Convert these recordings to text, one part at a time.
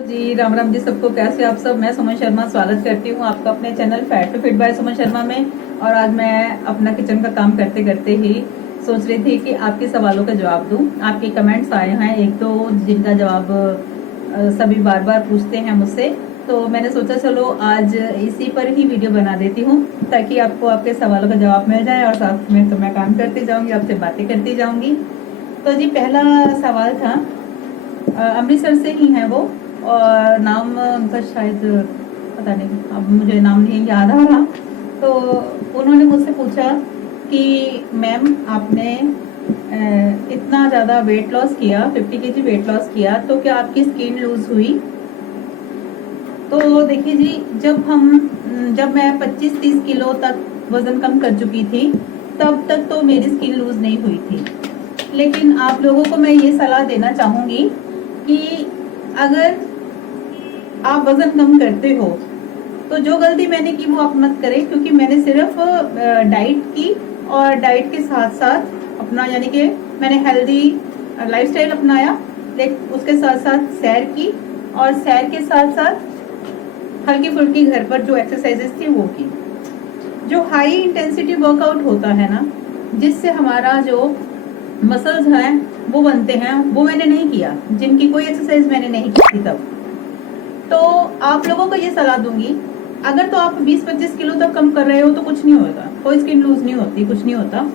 जी राम राम जी सबको। कैसे आप सब? मैं सुमन शर्मा स्वागत करती हूँ आपका अपने channel fat to fit by Suman Sharma में। और आज मैं अपना किचन का काम करते करते ही सोच रही थी कि आपके सवालों का जवाब दूं। आपके कमेंट्स आए हैं एक दो जिनका जवाब सभी बार बार पूछते हैं मुझसे, तो मैंने सोचा चलो आज इसी पर ही वीडियो बना देती हूँ ताकि आपको आपके सवालों का जवाब मिल जाए और साथ में तो मैं काम करती जाऊँगी, आपसे बातें करती जाऊँगी। तो जी पहला सवाल था, अमृतसर से ही है वो, और नाम उनका शायद पता नहीं, अब मुझे नाम नहीं याद आ रहा। तो उन्होंने मुझसे पूछा कि मैम आपने इतना ज़्यादा वेट लॉस किया, 50 केजी वेट लॉस किया, तो क्या आपकी स्किन लूज हुई? तो देखिए जी, जब मैं 25-30 किलो तक वजन कम कर चुकी थी तब तक तो मेरी स्किन लूज नहीं हुई थी। लेकिन आप लोगों को मैं ये सलाह देना चाहूँगी कि अगर आप वजन कम करते हो तो जो गलती मैंने की वो आप मत करें, क्योंकि मैंने सिर्फ डाइट की और डाइट के साथ साथ अपना यानी कि मैंने हेल्दी लाइफस्टाइल अपनाया, लेकिन उसके साथ साथ सैर की और सैर के साथ साथ हल्की फुल्की घर पर जो एक्सरसाइजेस थी वो की। जो हाई इंटेंसिटी वर्कआउट होता है ना, जिससे हमारा जो मसल्स हैं वो बनते हैं, वो मैंने नहीं किया। जिम की कोई एक्सरसाइज मैंने नहीं की थी तब। तो आप लोगों को ये सलाह दूंगी, अगर तो आप 20-25 किलो तक कम कर रहे हो तो कुछ नहीं होगा, कोई स्किन लूज नहीं होती, कुछ नहीं होता।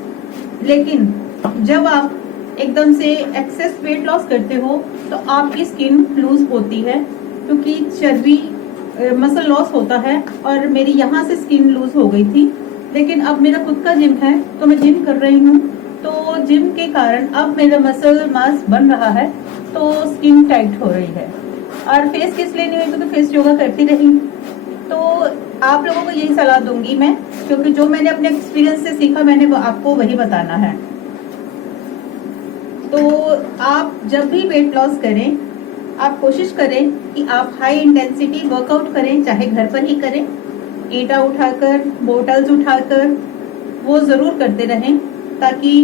लेकिन जब आप एकदम से एक्सेस वेट लॉस करते हो तो आपकी स्किन लूज होती है, क्योंकि चर्बी मसल लॉस होता है। और मेरी यहाँ से स्किन लूज हो गई थी, लेकिन अब मेरा खुद का जिम है तो मैं जिम कर रही हूँ, तो जिम के कारण अब मेरा मसल मास बन रहा है, तो स्किन टाइट हो रही है। और फेस किस लिए नहीं हुई, क्योंकि फेस योगा करती रही। तो आप लोगों को यही सलाह दूंगी मैं, क्योंकि जो मैंने अपने एक्सपीरियंस से सीखा मैंने वो आपको वही बताना है। तो आप जब भी वेट लॉस करें, आप कोशिश करें कि आप हाई इंटेंसिटी वर्कआउट करें, चाहे घर पर ही करें, ईंटा उठाकर, बोटल्स उठाकर, वो जरूर करते रहें, ताकि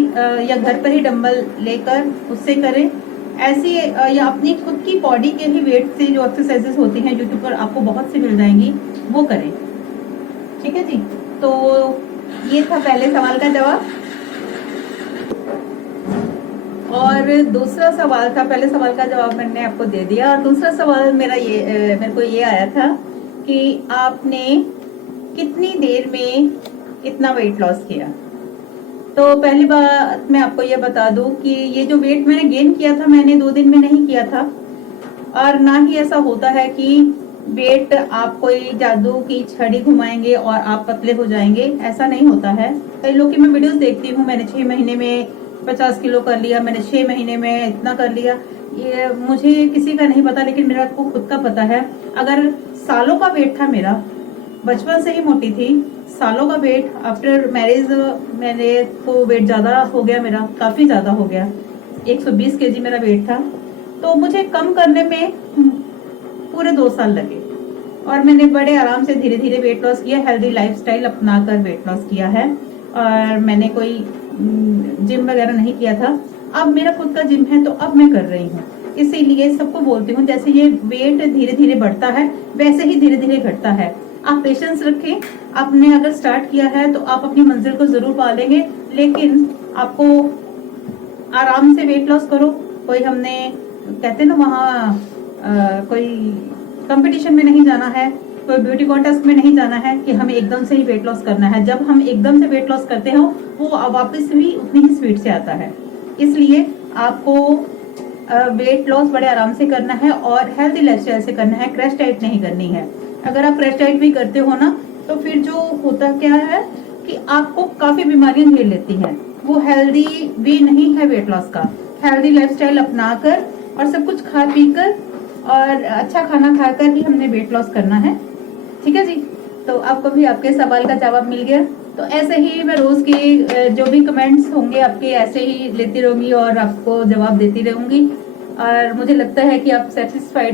या घर पर ही डंबल लेकर उससे करें। ऐसी या अपनी खुद की बॉडी के ही वेट से जो एक्सरसाइजेस होती हैं यूट्यूब पर आपको बहुत सी मिल जाएंगी, वो करें। ठीक है जी। तो ये था पहले सवाल का जवाब। और दूसरा सवाल था, पहले सवाल का जवाब मैंने आपको दे दिया, और दूसरा सवाल मेरे को ये आया था कि आपने कितनी देर में इतना वेट लॉस किया। तो पहली बात मैं आपको ये बता दूं कि ये जो वेट मैंने गेन किया था मैंने 2 दिन में नहीं किया था, और ना ही ऐसा होता है कि वेट आप कोई जादू की छड़ी घुमाएंगे और आप पतले हो जाएंगे, ऐसा नहीं होता है। कई लोग की मैं वीडियोस देखती हूँ, मैंने 6 महीने में 50 किलो कर लिया, मैंने 6 महीने में इतना कर लिया। ये मुझे किसी का नहीं पता, लेकिन मेरा को खुद का पता है। अगर सालों का वेट था मेरा, बचपन से ही मोटी थी, सालों का वेट, आफ्टर मैरिज मेरे को वेट ज्यादा हो गया, मेरा काफी ज्यादा हो गया, 120 केजी मेरा वेट था। तो मुझे कम करने में पूरे 2 साल लगे, और मैंने बड़े आराम से धीरे धीरे वेट लॉस किया, हेल्दी लाइफस्टाइल अपनाकर वेट लॉस किया है। और मैंने कोई जिम वगैरह नहीं किया था। अब मेरा खुद का जिम है तो अब मैं कर रही हूँ। इसीलिए सबको बोलती हूँ, जैसे ये वेट धीरे धीरे बढ़ता है वैसे ही धीरे धीरे घटता है। आप पेशेंस रखें, आपने अगर स्टार्ट किया है तो आप अपनी मंजिल को जरूर पा लेंगे, लेकिन आपको आराम से वेट लॉस करो। कोई हमने कहते ना वहाँ कोई कंपटीशन में नहीं जाना है, कोई ब्यूटी कॉन्टेस्ट में नहीं जाना है कि हमें एकदम से ही वेट लॉस करना है। जब हम एकदम से वेट लॉस करते हो वो वापस भी उतनी ही स्पीड से आता है। इसलिए आपको वेट लॉस बड़े आराम से करना है और हेल्दी लाइफस्टाइल से करना है, क्रैश डाइट नहीं करनी है। अगर आप क्रैश डाइट भी करते हो ना, तो फिर जो होता क्या है कि आपको काफी बीमारियां घेर लेती हैं। वो हेल्दी भी नहीं है वेट लॉस का। हेल्दी लाइफस्टाइल अपनाकर और सब कुछ खा पी कर और अच्छा खाना खाकर ही हमने वेट लॉस करना है। ठीक है जी। तो आपको भी आपके सवाल का जवाब मिल गया। तो ऐसे ही मैं रोज के जो भी कमेंट्स होंगे आपके ऐसे ही लेती रहूंगी और आपको जवाब देती रहूंगी, और मुझे लगता है कि आप सेटिस्फाइड।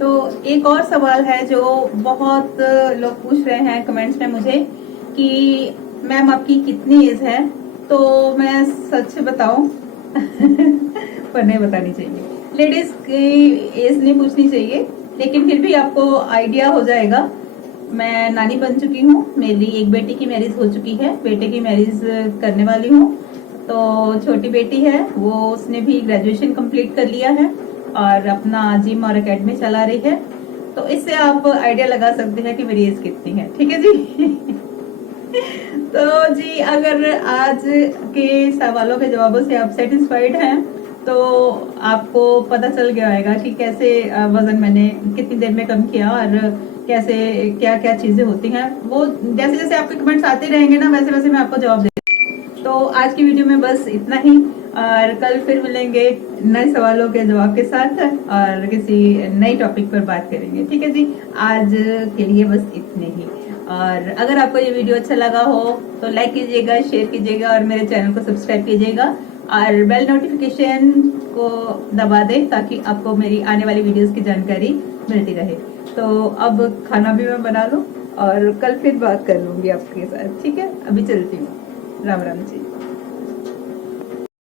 तो एक और सवाल है जो बहुत लोग पूछ रहे हैं कमेंट्स में मुझे कि मैम आपकी कितनी एज है। तो मैं सच बताऊं पर नहीं बतानी चाहिए, लेडीज की एज नहीं पूछनी चाहिए, लेकिन फिर भी आपको आइडिया हो जाएगा। मैं नानी बन चुकी हूँ, मेरी एक बेटी की मैरिज हो चुकी है, बेटे की मैरिज करने वाली हूँ। तो छोटी बेटी है वो, उसने भी ग्रेजुएशन कंप्लीट कर लिया है और अपना जिम और एकेडमी चला रही है। तो इससे आप आइडिया लगा सकते हैं कि मेरी एज कितनी है। ठीक है जी। तो जी, अगर आज के सवालों के जवाबों से आप सेटिस्फाइड हैं तो आपको पता चल गया होगा कि कैसे वजन मैंने कितनी देर में कम किया और कैसे क्या क्या चीजें होती हैं। वो जैसे जैसे आपके कमेंट्स आते रहेंगे ना, वैसे वैसे मैं आपको जवाब दे। तो आज की वीडियो में बस इतना ही, और कल फिर मिलेंगे नए सवालों के जवाब के साथ और किसी नई टॉपिक पर बात करेंगे। ठीक है जी, आज के लिए बस इतने ही। और अगर आपको ये वीडियो अच्छा लगा हो तो लाइक कीजिएगा, शेयर कीजिएगा और मेरे चैनल को सब्सक्राइब कीजिएगा और बेल नोटिफिकेशन को दबा दें ताकि आपको मेरी आने वाली वीडियोस की जानकारी मिलती रहे। तो अब खाना भी मैं बना लूं और कल फिर बात कर लूंगी आपके साथ। ठीक है, अभी चलती हूँ। राम राम जी।